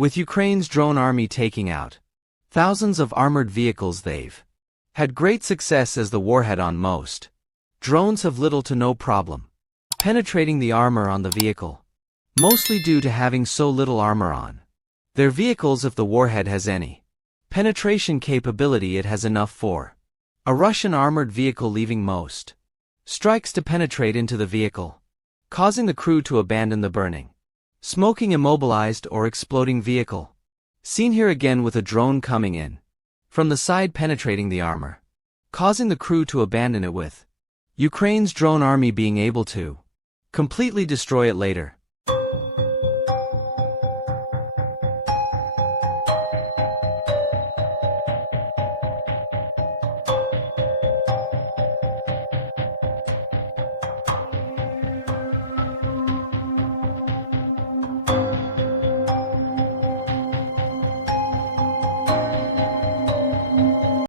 With Ukraine's drone army taking out thousands of armored vehicles, they've had great success as the Warhead on most drones have little to no problem penetrating the armor on the vehicle, mostly due to having so little armor on their vehicles. If the Warhead has any penetration capability, it has enough for a Russian armored vehicle, leaving most strikes to penetrate into the vehicle, causing the crew to abandon the burning, smoking, immobilized or exploding vehicle. Seen here again with a drone coming in from the side, penetrating the armor, causing the crew to abandon it, with Ukraine's drone army being able to completely destroy it later.